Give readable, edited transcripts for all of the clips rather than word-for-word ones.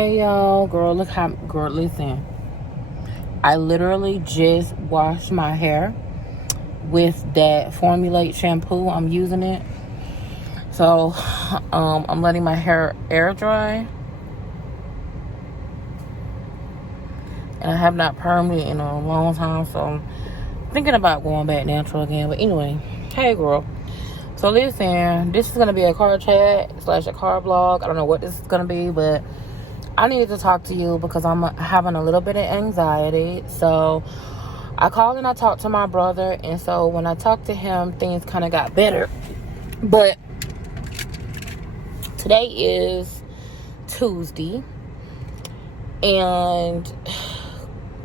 Hey y'all, girl, listen. I literally just washed my hair with that Formulate shampoo. I'm using it. So, I'm letting my hair air dry. And I have not permed it in a long time, so I'm thinking about going back natural again. But anyway, hey girl. So listen, this is going to be a car chat / a car vlog. I don't know what this is going to be, but I needed to talk to you because I'm having a little bit of anxiety. So I called and I talked to my brother. And so when I talked to him, things kind of got better. But today is Tuesday. And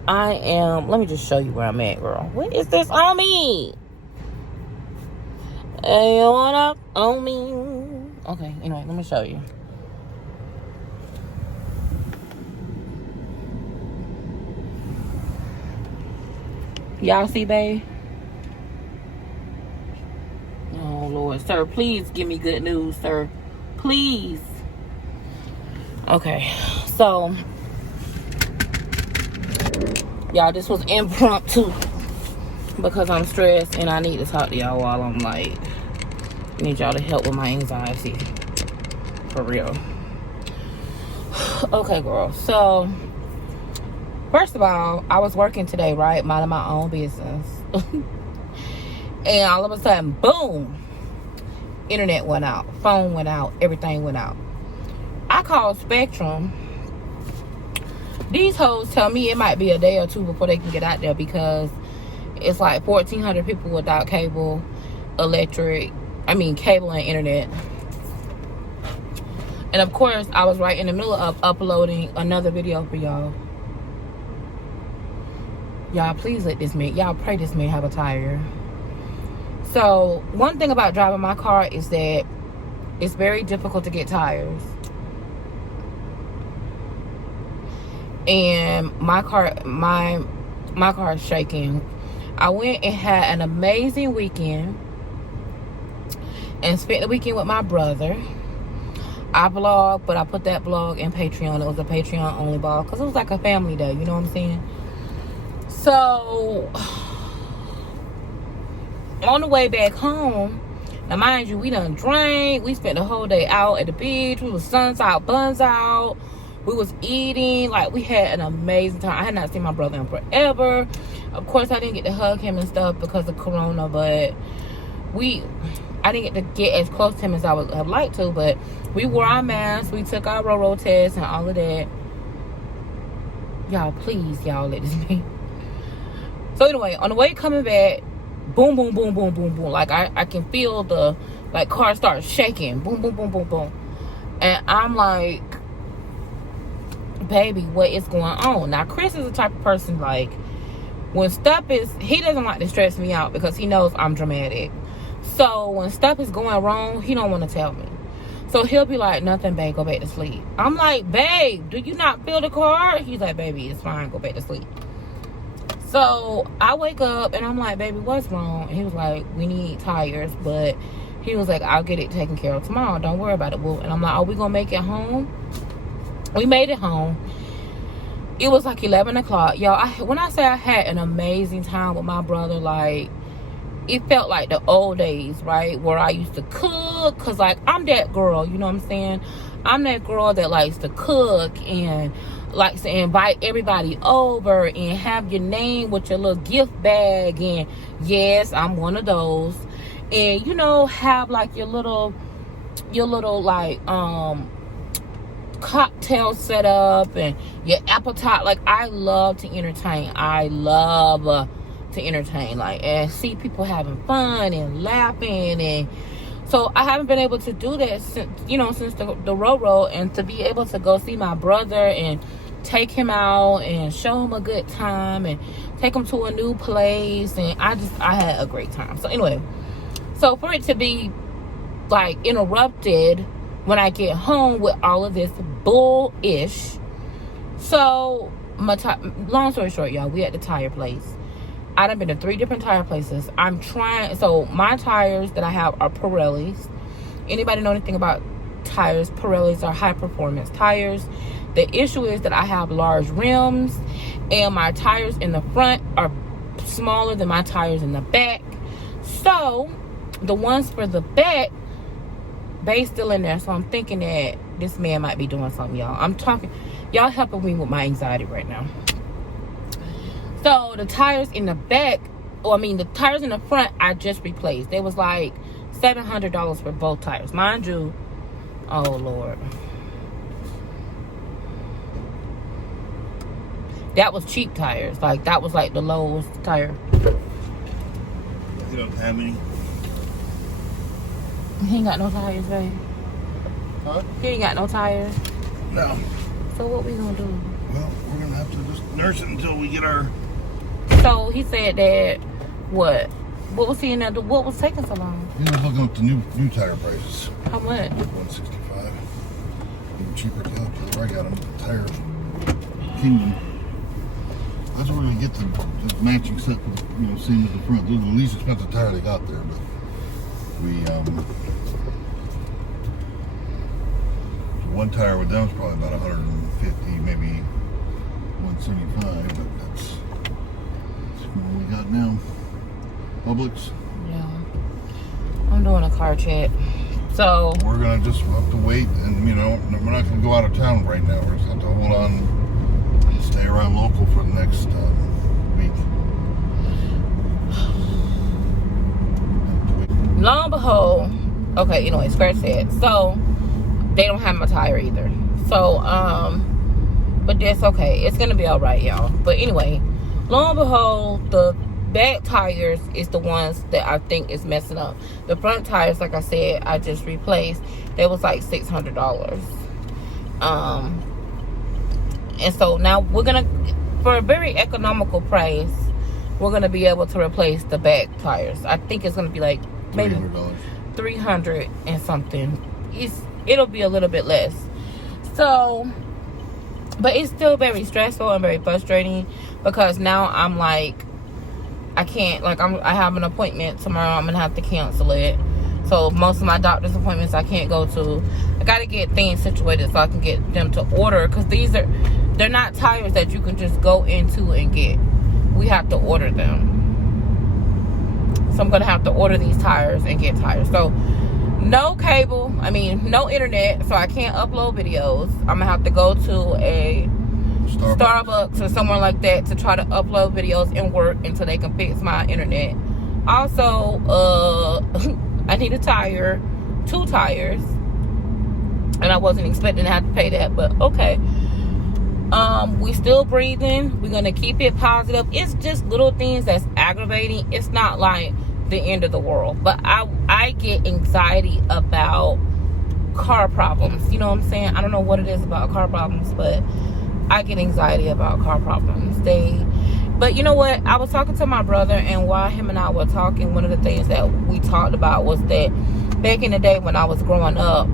let me just show you where I'm at, girl. What is this on me? Hey, what up on me? Okay, anyway, let me show you. Y'all see, babe? Oh, Lord. Sir, please give me good news, sir. Please. Okay, so, y'all, this was impromptu because I'm stressed and I need to talk to y'all while I'm like, need y'all to help with my anxiety. For real. Okay, girl. So, first of all, I was working today, right? Minding my own business. And all of a sudden, boom. Internet went out. Phone went out. Everything went out. I called Spectrum. These hoes tell me it might be a day or two before they can get out there because it's like 1,400 people without cable, cable and internet. And of course, I was right in the middle of uploading another video for y'all. Y'all, please let this man, y'all pray this man have a tire. So, one thing about driving my car is that it's very difficult to get tires. And my car is shaking. I went and had an amazing weekend and spent the weekend with my brother. I vlogged, but I put that vlog in Patreon. It was a Patreon only vlog because it was like a family day, you know what I'm saying? So, on the way back home, now mind you, we done drank. We spent the whole day out at the beach. We was suns out, buns out. We was eating. Like, we had an amazing time. I had not seen my brother in forever. Of course, I didn't get to hug him and stuff because of Corona, but I didn't get to get as close to him as I would have liked to, but we wore our masks. We took our Roro test and all of that. Y'all, please, y'all, let this be. So anyway, on the way coming back, boom, boom, boom, boom, boom, boom. Like, I can feel the, like, car start shaking. Boom, boom, boom, boom, boom. And I'm like, baby, what is going on? Now, Chris is the type of person, like, when stuff is, he doesn't like to stress me out because he knows I'm dramatic. So, when stuff is going wrong, he don't want to tell me. So, he'll be like, nothing, babe, go back to sleep. I'm like, babe, do you not feel the car? He's like, baby, it's fine, go back to sleep. So, I wake up, and I'm like, baby, what's wrong? And he was like, we need tires, but he was like, I'll get it taken care of tomorrow. Don't worry about it, boo. And I'm like, are we going to make it home? We made it home. It was like 11 o'clock. Y'all, when I say I had an amazing time with my brother, like, it felt like the old days, right? Where I used to cook. Because, like, I'm that girl, you know what I'm saying? I'm that girl that likes to cook and likes to invite everybody over and have your name with your little gift bag. And, yes, I'm one of those. And, you know, have, like, your little, like, cocktail set up and your appetite. Like, I love to entertain. To entertain, like, and see people having fun and laughing. And so I haven't been able to do that since the Roro, and to be able to go see my brother and take him out and show him a good time and take him to a new place, and I had a great time. So anyway, so for it to be like interrupted when I get home with all of this bullish, so long story short, y'all, we at the tire place. I done been to 3 different tire places. So my tires that I have are Pirellis. Anybody know anything about tires? Pirellis are high performance tires. The issue is that I have large rims, and my tires in the front are smaller than my tires in the back. So the ones for the back, bae's still in there. So I'm thinking that this man might be doing something, y'all. Y'all helping me with my anxiety right now. So the tires in the back, the tires in the front, I just replaced. They was like $700 for both tires. Mind you, oh Lord, that was cheap tires. Like, that was like the lowest tire. You don't have any? He ain't got no tires, babe. Huh? He ain't got no tires. No. So what we gonna do? Well, we're gonna have to just nurse it until we get our... So he said that, what was he in there? What was taking so long? He was looking up the new tire prices. How much? $165. Even cheaper to help. I got them. Tire Kingdom. That's where we're gonna get the matching set, same as the front. Those are the least expensive tire they got there, but we one tire with them is probably about 150, maybe 175, but that's what we got now. Publix. Yeah. I'm doing a car check. So we're gonna just have to wait, and we're not gonna go out of town right now. We're just have to hold on and stay around local for the next week. Lo and behold, okay, anyway, scratch that. So they don't have my tire either. So but that's okay. It's gonna be all right, y'all. But anyway, lo and behold, the back tires is the ones that I think is messing up. The front tires, like I said, I just replaced. They was like $600. And so now we're gonna, for a very economical price, we're gonna be able to replace the back tires. I think it's gonna be like maybe $300 and something. It'll be a little bit less. So, but it's still very stressful and very frustrating, because now I'm like, I can't, like, I have an appointment tomorrow. I'm gonna have to cancel it. So most of my doctor's appointments I can't go to. I gotta get things situated so I can get them to order, because they're not tires that you can just go into and get. We have to order them. So I'm gonna have to order these tires and get tires. So no cable, no internet, so I can't upload videos. I'm gonna have to go to a Starbucks or somewhere like that to try to upload videos and work until they can fix my internet. Also, I need a tire, 2 tires, and I wasn't expecting to have to pay that, but okay. We still breathing. We're gonna keep it positive. It's just little things that's aggravating. It's not like the end of the world, but I get anxiety about car problems. You know what I'm saying? I don't know what it is about car problems, but I get anxiety about car problems. But you know what? I was talking to my brother, and while him and I were talking, one of the things that we talked about was that back in the day when I was growing up,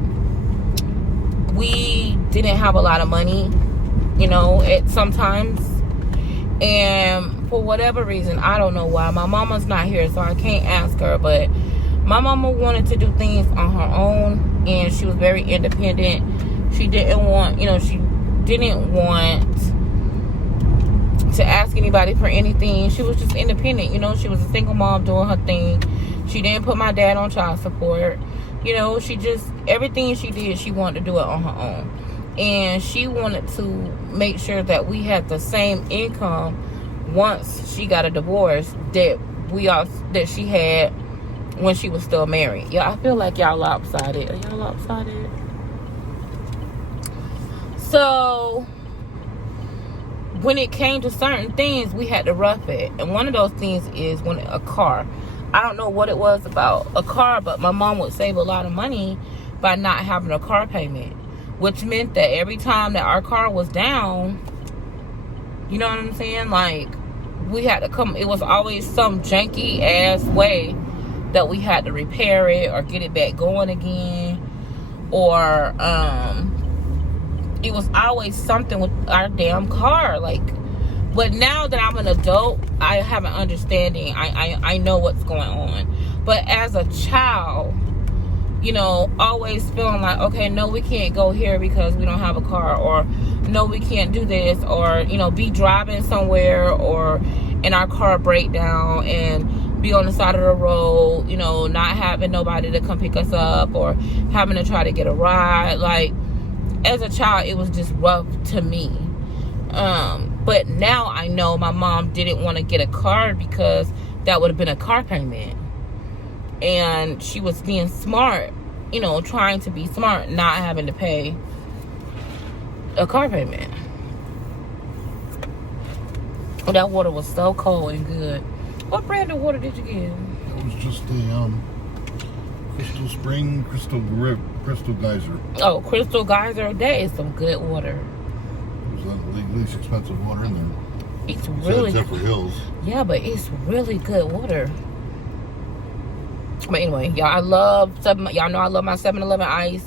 we didn't have a lot of money, sometimes. And for whatever reason, I don't know why, my mama's not here, so I can't ask her, but my mama wanted to do things on her own, and she was very independent. She didn't want, she didn't want to ask anybody for anything. She was just independent. She was a single mom doing her thing. She didn't put my dad on child support. She just, everything she did, she wanted to do it on her own. And she wanted to make sure that we had the same income once she got a divorce that she had when she was still married. Yeah, I feel like y'all lopsided. Are y'all lopsided? So when it came to certain things, we had to rough it. And one of those things is when a car. I don't know what it was about a car, but my mom would save a lot of money by not having a car payment, which meant that every time that our car was down, you know what I'm saying? Like, we had to come, it was always some janky ass way that we had to repair it or get it back going again. Or, it was always something with our damn car. Like, but now that I'm an adult, I have an understanding. I know what's going on. But as a child, always feeling like, okay, no, we can't go here because we don't have a car, or no, we can't do this, or, you know, be driving somewhere or in our car break down and be on the side of the road, you know, not having nobody to come pick us up or having to try to get a ride. Like, as a child, it was just rough to me. But now I know my mom didn't want to get a car because that would have been a car payment. And she was being smart, you know, trying to be smart, not having to pay a car payment. Oh, that water was so cold and good. What brand of water did you get? It was just a Crystal Spring, Crystal Geyser. Oh, Crystal Geyser. That is some good water. It was the least expensive water in there. It's really Zephyr Hills. Yeah, but it's really good water. But anyway, y'all, I love y'all know I love my 7-Eleven ice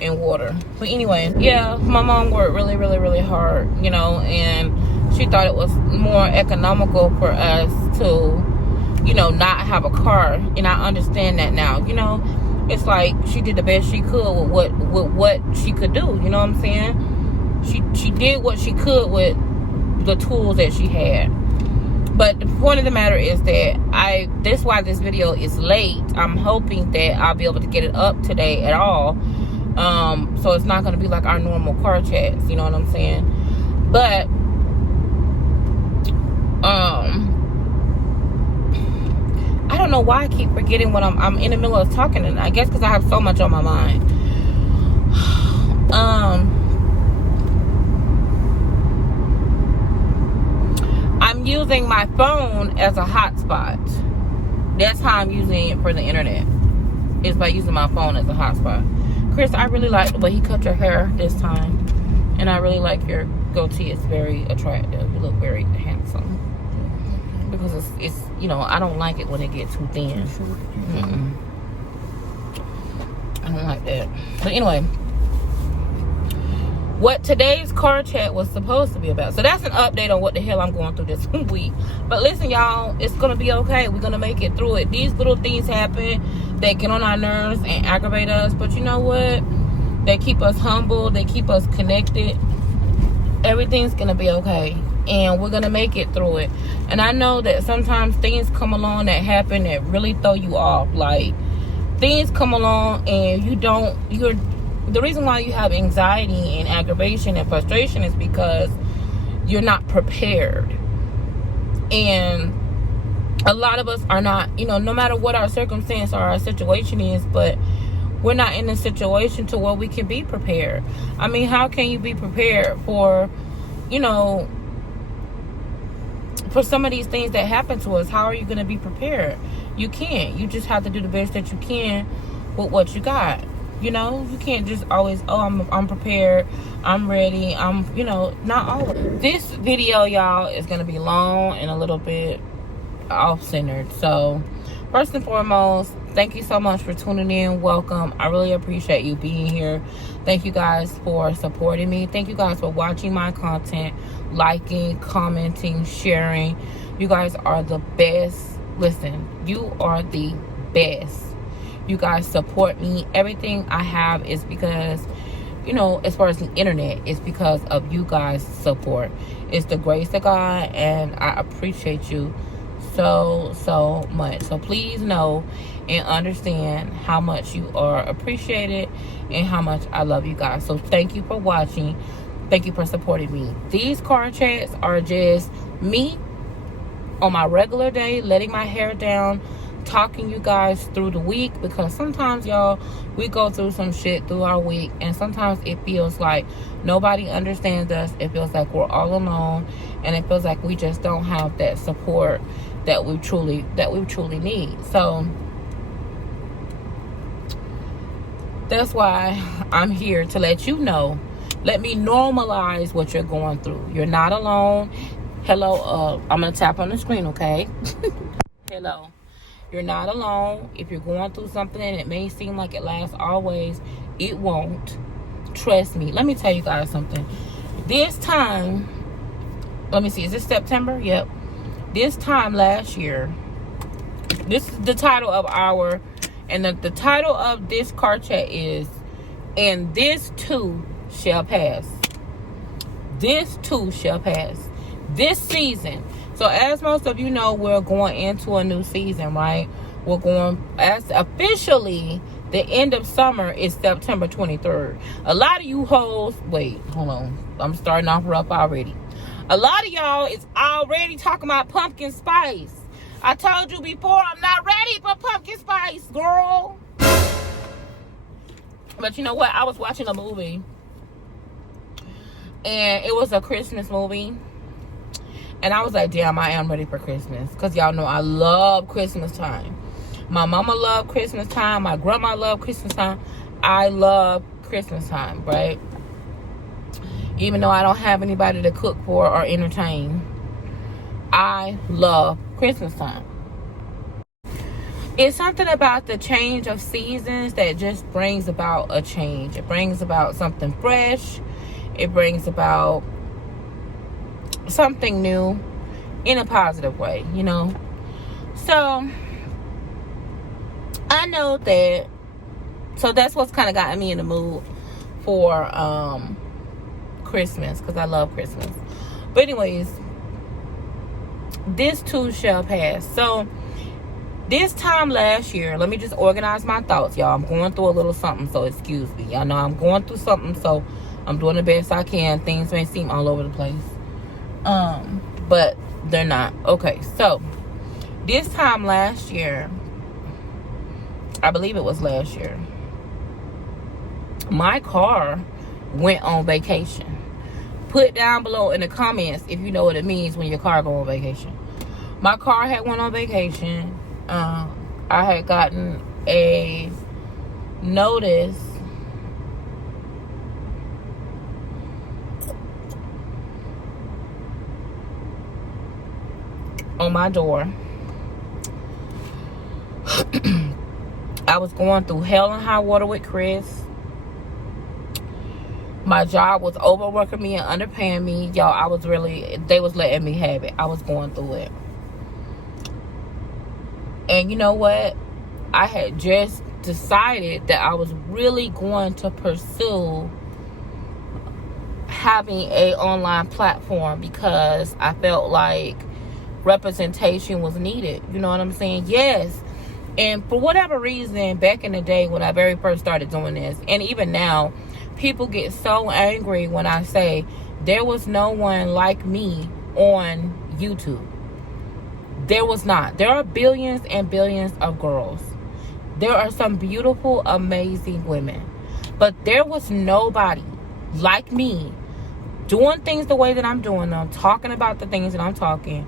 and water. But anyway, yeah, my mom worked really, really, really hard, you know, and she thought it was more economical for us to, you know, not have a car. And I understand that now, you know. It's like she did the best she could with what she could do, you know what I'm saying? She did what she could with the tools that she had. But the point of the matter is that that's why this video is late. I'm hoping that I'll be able to get it up today at all. So it's not going to be like our normal car chats, you know what I'm saying? But I don't know why I keep forgetting what I'm in the middle of talking, and I guess because I have so much on my mind. I'm using my phone as a hotspot. That's how I'm using it for the internet. Is by using my phone as a hotspot. Chris, I really like the way he cut your hair this time, and I really like your goatee. It's very attractive. You look very handsome. Because it's you know, I don't like it when it gets too thin. I don't like that. But anyway, what today's car chat was supposed to be about. So that's an update on what the hell I'm going through this week. But listen, y'all, it's gonna be okay. We're gonna make it through it. These little things happen that get on our nerves and aggravate us, but you know what? They keep us humble. They keep us connected. Everything's gonna be okay, and we're gonna make it through it. And I know that sometimes things come along that happen that really throw you off. Like, things come along and the reason why you have anxiety and aggravation and frustration is because you're not prepared. And a lot of us are not, you know, no matter what our circumstance or our situation is, but we're not in a situation to where we can be prepared. I mean, how can you be prepared for, you know, for some of these things that happen to us? How are you going to be prepared? You can't. You just have to do the best that you can with what you got. You know, you can't just always, oh, I'm prepared, I'm ready, you know, not always. This video, y'all, is going to be long and a little bit off-centered. So, first and foremost, thank you so much for tuning in. Welcome. I really appreciate you being here. Thank you guys for supporting me. Thank you guys for watching my content, liking, commenting, sharing. You guys are the best. Listen, you are the best. You guys support me. Everything I have is because, you know, as far as the internet, it's because of you guys' support. It's the grace of God, and I appreciate you so much. So please know and understand how much you are appreciated and how much I love you guys. So thank you for watching. Thank you for supporting me. These car chats are just me on my regular day, letting my hair down, talking you guys through the week, because sometimes, y'all, we go through some shit through our week, and sometimes it feels like nobody understands us. It feels like we're all alone, and it feels like we just don't have that support that we truly need. So that's why I'm here to let you know. Let me normalize what you're going through. You're not alone. Hello, I'm gonna tap on the screen, okay? Hello. You're not alone. If you're going through something and it may seem like it lasts always, it won't. Trust me. Let me tell you guys something. This time, let me see, is this September? Yep. This time last year, this is the title of the title of this car chat is, and this too shall pass. this too shall pass. This season. So as most of you know, we're going into a new season, right? We're going, as officially, the end of summer is September 23rd. A lot of you hoes, wait, hold on. I'm starting off rough already. A lot of y'all is already talking about pumpkin spice. I told you before, I'm not ready for pumpkin spice, girl. But you know what? I was watching a movie. And it was a Christmas movie. And I was like, damn, I am ready for Christmas. Because y'all know I love Christmas time. My mama loved Christmas time. My grandma loved Christmas time. I love Christmas time, right? Even though I don't have anybody to cook for or entertain, I love Christmas time. It's something about the change of seasons that just brings about a change. It brings about something fresh. It brings about something new in a positive way, you know. So I know that, so that's what's kind of gotten me in the mood for Christmas, because I love Christmas. But anyways, this too shall pass. So this time last year, let me just organize my thoughts, y'all. I'm going through a little something, so excuse me. Y'all know I'm going through something, so I'm doing the best I can. Things may seem all over the place, but they're not. Okay, so this time last year, I believe it was last year, my car went on vacation. Put down below in the comments if you know what it means when your car go on vacation. My car had went on vacation. I had gotten a notice on my door. I was going through hell and high water with Chris. My job was overworking me and underpaying me. Y'all, I was really, they was letting me have it. I was going through it. And you know what? I had just decided that I was really going to pursue having a online platform because I felt like representation was needed. You know what I'm saying? Yes. And for whatever reason, back in the day when I very first started doing this, and even now, people get so angry when I say there was no one like me on YouTube. There was not. There are billions and billions of girls. There are some beautiful, amazing women. But there was nobody like me doing things the way that I'm doing them, talking about the things that I'm talking.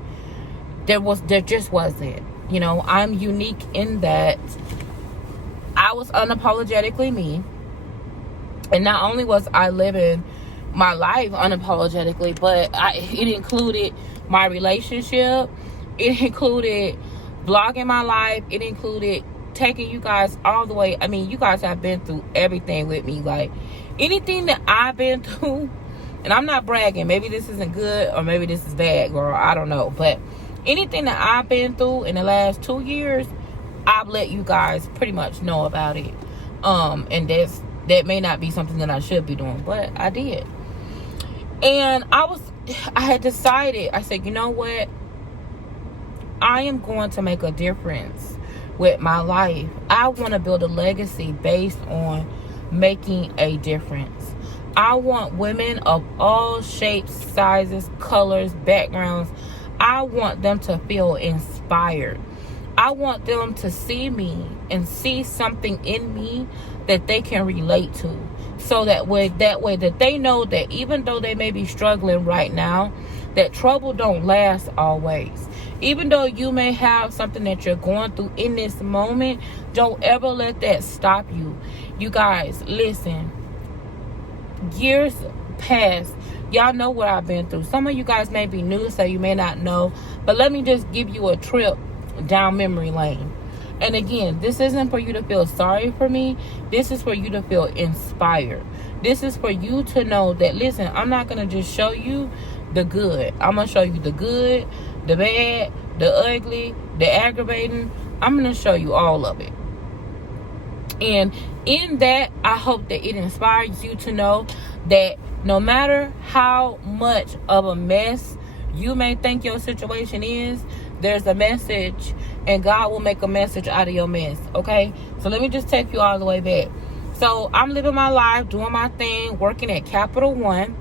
There just wasn't. You know, I'm unique in that I was unapologetically me. And not only was I living my life unapologetically, but it included my relationship. It included vlogging my life. It included taking you guys all the way. I mean, you guys have been through everything with me. Like, anything that I've been through, and I'm not bragging. Maybe this isn't good or maybe this is bad, girl. I don't know. But anything that I've been through in the last 2 years, I've let you guys pretty much know about it. And that may not be something that I should be doing, but I did. And I had decided, I said, you know what? I am going to make a difference with my life. I want to build a legacy based on making a difference. I want women of all shapes, sizes, colors, backgrounds. I want them to feel inspired. I want them to see me and see something in me that they can relate to. So that way that they know that even though they may be struggling right now, that trouble don't last always. Even though you may have something that you're going through in this moment, don't ever let that stop you. You guys, listen. Years past, y'all know what I've been through. Some of you guys may be new, so you may not know. But let me just give you a trip down memory lane. And again, this isn't for you to feel sorry for me. This is for you to feel inspired. This is for you to know that, listen, I'm not going to just show you the good. I'm going to show you the good, the bad, the ugly, the aggravating. I'm going to show you all of it. And in that, I hope that it inspires you to know that No matter how much of a mess you may think your situation is, there's a message, and God will make a message out of your mess, okay? So let me just take you all the way back. So I'm living my life, doing my thing, working at Capital One.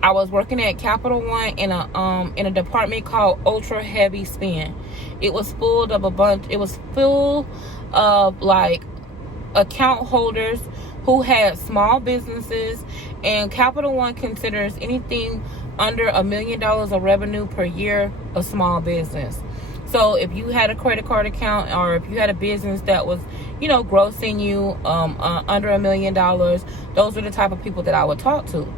I was working at Capital One in a department called Ultra Heavy Spend. It was full of like account holders who had small businesses, and Capital One considers anything under $1 million of revenue per year a small business. So if you had a credit card account, or if you had a business that was, grossing you under $1 million, those are the type of people that I would talk to.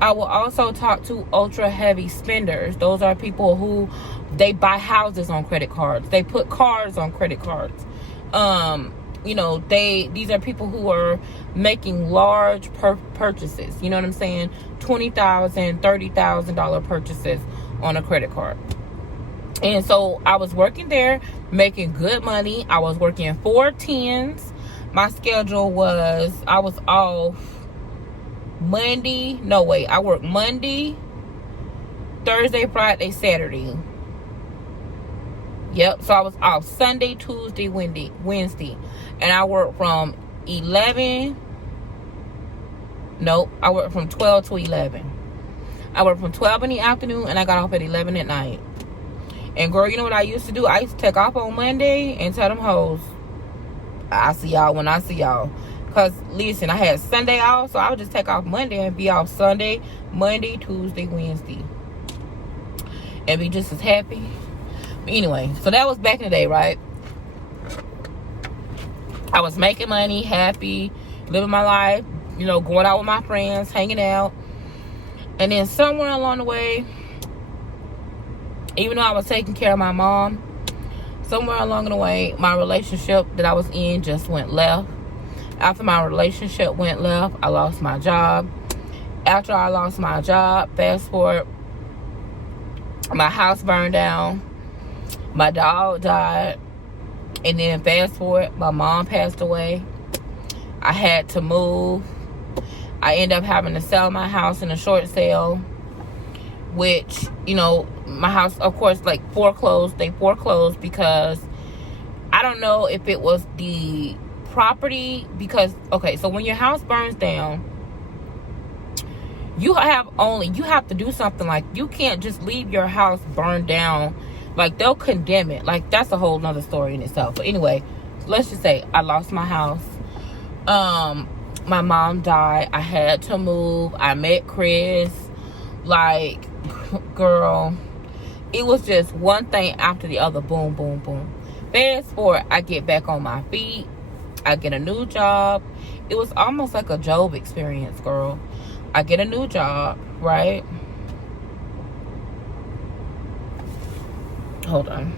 I will also talk to ultra heavy spenders. Those are people who they buy houses on credit cards. They put cars on credit cards. These are people who are making large purchases. You know what I'm saying? $20,000, $30,000 purchases on a credit card. And so I was working there, making good money. I was working 4 10s. My schedule was, I was off I worked Monday, Thursday, Friday, Saturday. Yep, so I was off Sunday, Tuesday, Wednesday. And I worked from 12 to 11. I worked from 12 in the afternoon, and I got off at 11 at night. And girl, you know what I used to do? I used to take off on Monday and tell them hoes, I see y'all when I see y'all. Because, listen, I had Sunday off, so I would just take off Monday and be off Sunday, Monday, Tuesday, Wednesday. And be just as happy. But anyway, so that was back in the day, right? I was making money, happy, living my life, going out with my friends, hanging out. And then somewhere along the way, even though I was taking care of my mom, somewhere along the way, my relationship that I was in just went left. After my relationship went left, I lost my job. After I lost my job, fast forward, my house burned down. My dog died. And then fast forward, my mom passed away. I had to move. I ended up having to sell my house in a short sale, which, my house, of course, foreclosed. They foreclosed because I don't know if it was the property, because, okay, so when your house burns down, you have to do something. Like, you can't just leave your house burned down. Like, they'll condemn it. Like, that's a whole nother story in itself. But anyway, let's just say I lost my house. My mom died. I had to move. I met Chris. Like, girl, it was just one thing after the other. Boom, boom, boom. Fast forward, I get back on my feet. I get a new job. It was almost like a Job experience, girl. I get a new job, right? Hold on.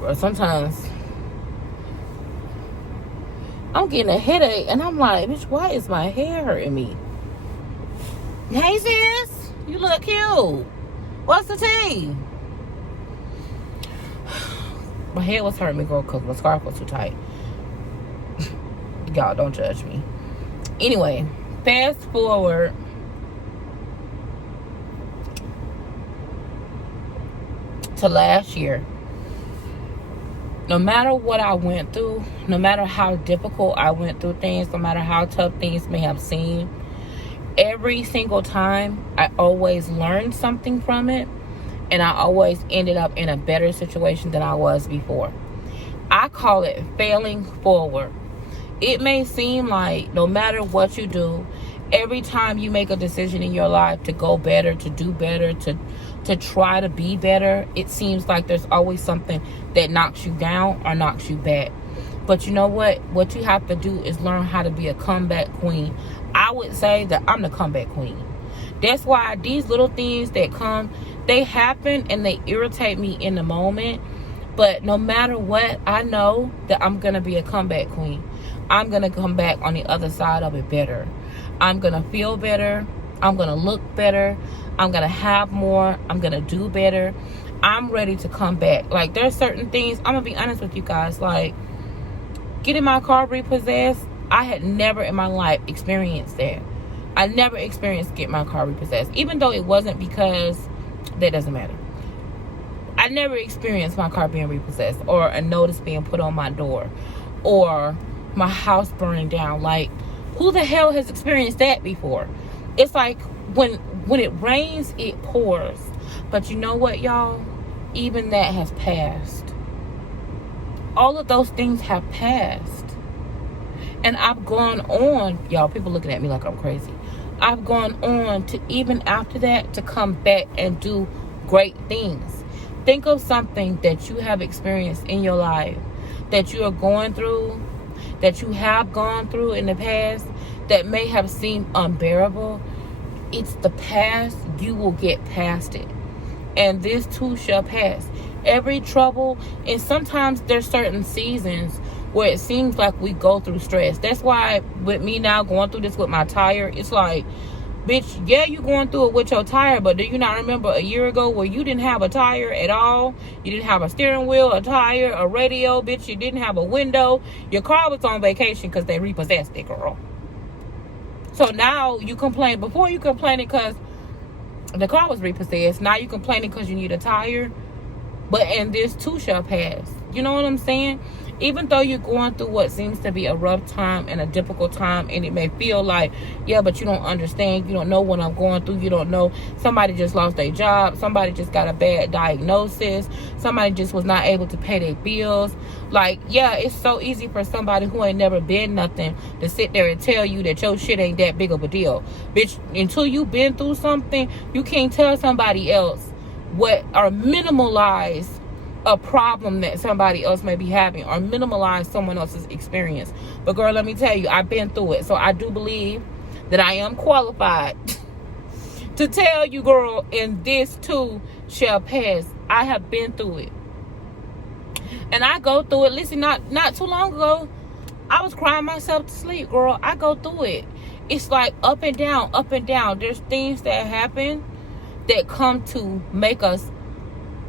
Girl, sometimes I'm getting a headache, and I'm like, bitch, why is my hair hurting me? Hey, sis, you look cute. What's the tea? My head was hurting me, girl, because my scarf was too tight. Y'all, don't judge me. Anyway, fast forward. To last year. No matter what I went through, no matter how difficult I went through things, no matter how tough things may have seemed, every single time I always learned something from it, and I always ended up in a better situation than I was before. I call it failing forward. It may seem like no matter what you do, every time you make a decision in your life to go better, to do better, to try to be better, it seems like there's always something that knocks you down or knocks you back. But you know what? What you have to do is learn how to be a comeback queen. I would say that I'm the comeback queen. That's why these little things that come, they happen and they irritate me in the moment. But no matter what, I know that I'm going to be a comeback queen. I'm going to come back on the other side of it better. I'm going to feel better. I'm going to look better. I'm going to have more. I'm going to do better. I'm ready to come back. Like, there's certain things, I'm going to be honest with you guys. Like, getting my car repossessed, I had never in my life experienced that. I never experienced getting my car repossessed, even though it wasn't because, that doesn't matter. I never experienced my car being repossessed, or a notice being put on my door, or my house burning down. Like, who the hell has experienced that before? It's like when it rains, it pours. But you know what, y'all? Even that has passed. All of those things have passed. And I've gone on, y'all, people looking at me like I'm crazy. I've gone on to, even after that, to come back and do great things. Think of something that you have experienced in your life, that you are going through, that you have gone through in the past, that may have seemed unbearable. It's the past. You will get past it. And this too shall pass. Every trouble, and sometimes there's certain seasons where it seems like we go through stress. That's why with me now going through this with my tire, it's like, bitch, yeah, you're going through it with your tire, but do you not remember a year ago where you didn't have a tire at all? You didn't have a steering wheel, a tire, a radio, bitch. You didn't have a window. Your car was on vacation because they repossessed it, girl. So now you complain. Before you complaining because the car was repossessed. Now you complaining because you need a tire. But and this too shall pass. You know what I'm saying? Even though you're going through what seems to be a rough time and a difficult time, and it may feel like, yeah, but you don't understand. You don't know what I'm going through. You don't know. Somebody just lost their job. Somebody just got a bad diagnosis. Somebody just was not able to pay their bills. Like, yeah, it's so easy for somebody who ain't never been nothing to sit there and tell you that your shit ain't that big of a deal. Bitch, until you've been through something, you can't tell somebody else what, or minimalize a problem that somebody else may be having, or minimalize someone else's experience. But girl, let me tell you, I've been through it. So I do believe that I am qualified to tell you, girl, and this too shall pass. I have been through it. And I go through it. Listen, not too long ago, I was crying myself to sleep, girl. I go through it. It's like up and down, up and down. There's things that happen that come to make us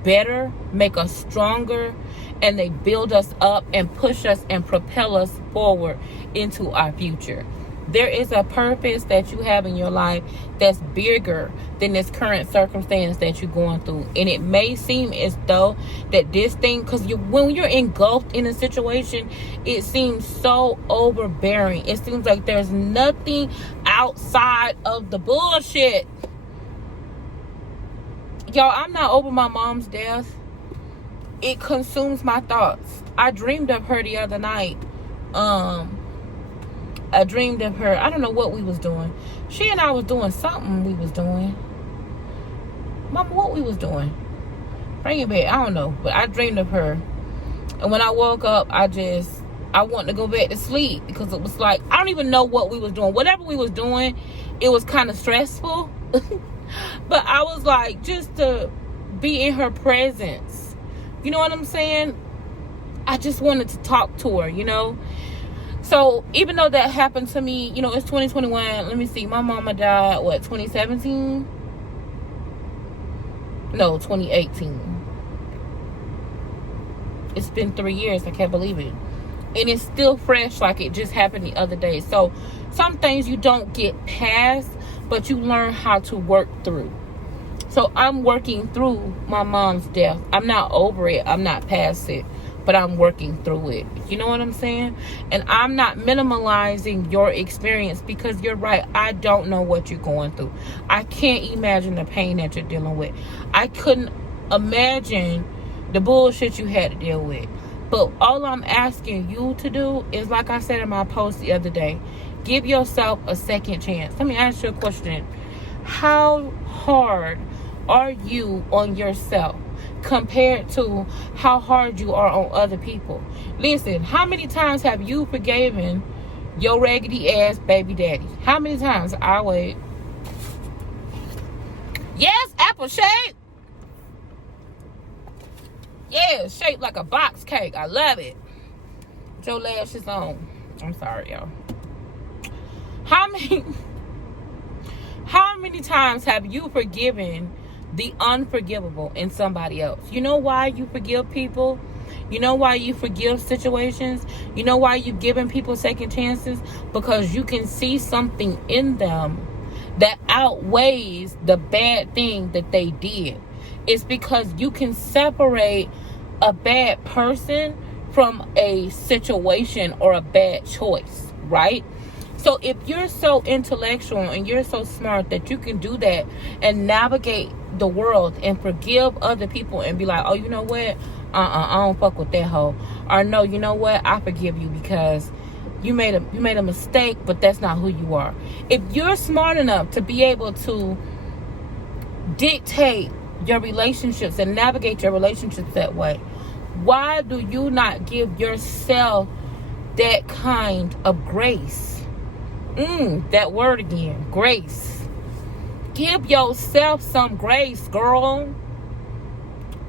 better, make us stronger, and they build us up and push us and propel us forward into our future. There is a purpose that you have in your life that's bigger than this current circumstance that you're going through. And it may seem as though that this thing, because when you're engulfed in a situation, it seems so overbearing. It seems like there's nothing outside of the bullshit. Y'all, I'm not over my mom's death. It consumes my thoughts. I dreamed of her the other night. I dreamed of her. I don't know what we was doing. She and I was doing something we was doing. Mama, what we was doing? Bring it back. I don't know. But I dreamed of her. And when I woke up, I wanted to go back to sleep. Because it was like, I don't even know what we was doing. Whatever we was doing, it was kind of stressful. But I was like, just to be in her presence. You know what I'm saying? I just wanted to talk to her, you know? So, even though that happened to me, you know, it's 2021. Let me see. My mama died, what, 2017? No, 2018. It's been 3 years. I can't believe it. And it's still fresh like it just happened the other day. So, some things you don't get past, but you learn how to work through. So, I'm working through my mom's death. I'm not over it. I'm not past it. But I'm working through it. You know what I'm saying? And I'm not minimalizing your experience, because you're right. I don't know what you're going through. I can't imagine the pain that you're dealing with. I couldn't imagine the bullshit you had to deal with. But all I'm asking you to do is, like I said in my post the other day, give yourself a second chance. Let me ask you a question. How hard are you on yourself compared to how hard you are on other people? Listen, how many times have you forgiven your raggedy ass baby daddy? How many times? I wait. Yes, apple shape. Yeah, shaped like a box cake. I love it. With your lashes on. I'm sorry, y'all. How many times have you forgiven the unforgivable in somebody else? You know why you forgive people? You know why you forgive situations? You know why you giving people second chances? Because you can see something in them that outweighs the bad thing that they did. It's because you can separate a bad person from a situation or a bad choice, right? So if you're so intellectual and you're so smart that you can do that and navigate the world and forgive other people and be like, oh, you know what? I don't fuck with that hoe. Or no, you know what? I forgive you because you made a mistake, but that's not who you are. If you're smart enough to be able to dictate your relationships and navigate your relationships that way, why do you not give yourself that kind of grace? That word again, grace. Give yourself some grace, girl.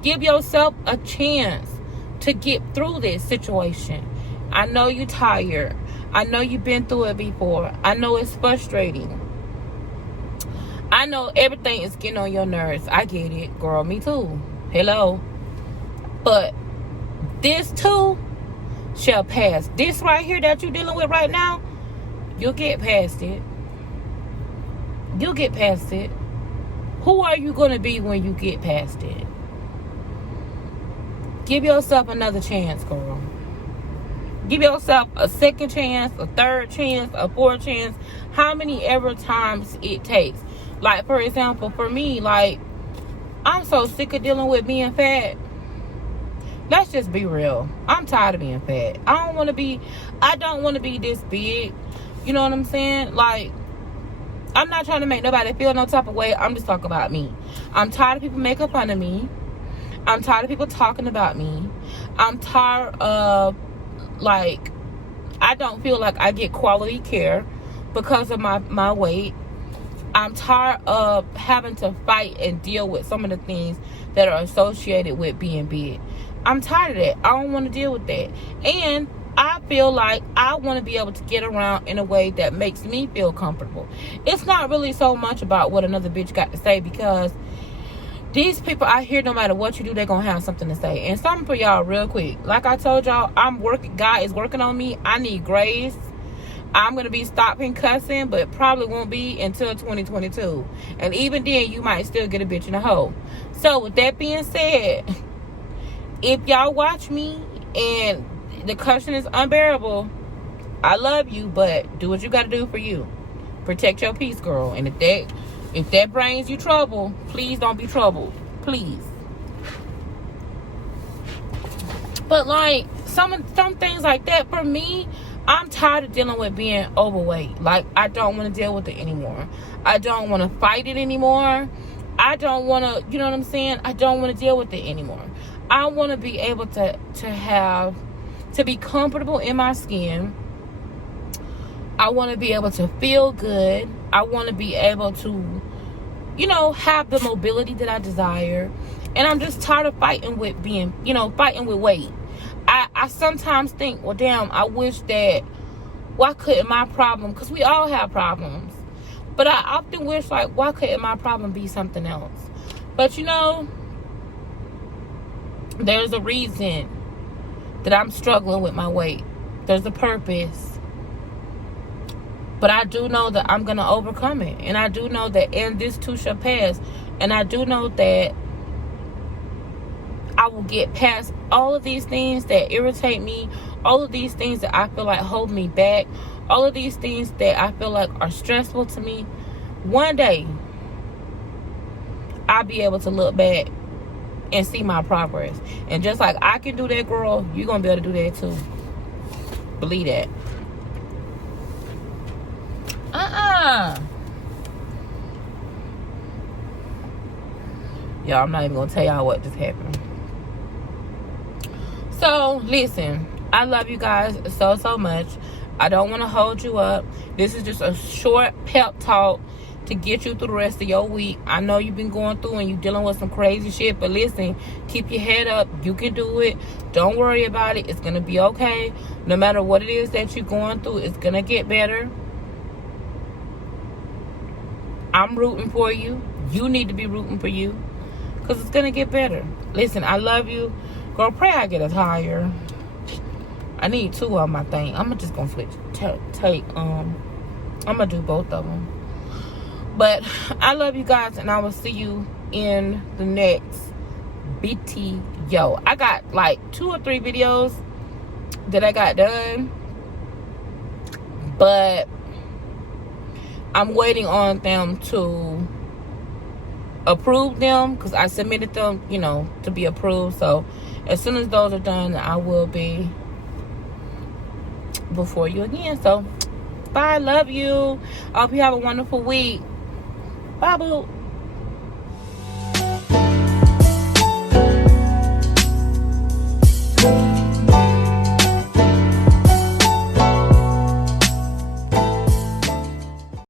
Give yourself a chance to get through this situation. I know you're tired. I know you've been through it before. I know it's frustrating. I know everything is getting on your nerves. I get it, girl. Me too. Hello. But this too shall pass. This right here that you're dealing with right now, you'll get past it. You'll get past it. Who are you going to be when you get past it? Give yourself another chance, girl. Give yourself a second chance, a third chance, a fourth chance. How many ever times it takes. Like, for example, for me, like, I'm so sick of dealing with being fat. Let's just be real. I'm tired of being fat. I don't want to be this big. You know what I'm saying? Like, I'm not trying to make nobody feel no type of way. I'm just talking about me. I'm tired of people making fun of me. I'm tired of people talking about me. I'm tired of, like, I don't feel like I get quality care because of my weight. I'm tired of having to fight and deal with some of the things that are associated with being big. I'm tired of that. I don't want to deal with that. And I feel like I want to be able to get around in a way that makes me feel comfortable. It's not really so much about what another bitch got to say, because these people out here, no matter what you do, they're going to have something to say. And something for y'all real quick. Like I told y'all, God is working on me. I need grace. I'm going to be stopping cussing, but it probably won't be until 2022. And even then, you might still get a bitch in a hole. So with that being said, if y'all watch me and the cussing is unbearable, I love you, but do what you got to do for you. Protect your peace, girl. And if that brings you trouble, please don't be troubled. Please. But like some things like that, for me, I'm tired of dealing with being overweight. Like, I don't want to deal with it anymore. I don't want to fight it anymore. I don't want to, you know what I'm saying? I don't want to deal with it anymore. I want to be able to be comfortable in my skin. I want to be able to feel good. I want to be able to, have the mobility that I desire. And I'm just tired of fighting with fighting with weight. I sometimes think, well, damn, I wish that, why couldn't my problem, because we all have problems, but I often wish, like, why couldn't my problem be something else? But, there's a reason that I'm struggling with my weight. There's a purpose. But I do know that I'm going to overcome it. And I do know that this too shall pass. And I do know that I will get past all of these things that irritate me, all of these things that I feel like hold me back, all of these things that I feel like are stressful to me. One day, I'll be able to look back and see my progress. And just like I can do that, girl, you're going to be able to do that too. Believe that. Y'all, I'm not even going to tell y'all what just happened. So, listen, I love you guys so much. I don't want to hold you up. This is just a short pep talk to get you through the rest of your week. I know you've been going through and you're dealing with some crazy shit, but listen, keep your head up. You can do it. Don't worry about it. It's going to be okay. No matter what it is that you're going through, it's going to get better. I'm rooting for you. You need to be rooting for you, because it's going to get better. Listen, I love you. Girl, pray I get a tire. I need 2 of them, I think. I'm just gonna switch. I'm gonna do both of them. But I love you guys, and I will see you in the next video. I got like 2 or 3 videos that I got done, but I'm waiting on them to approve them because I submitted them, you know, to be approved. So as soon as those are done, I will be before you again. So bye, love you. I hope you have a wonderful week. Bye, boo.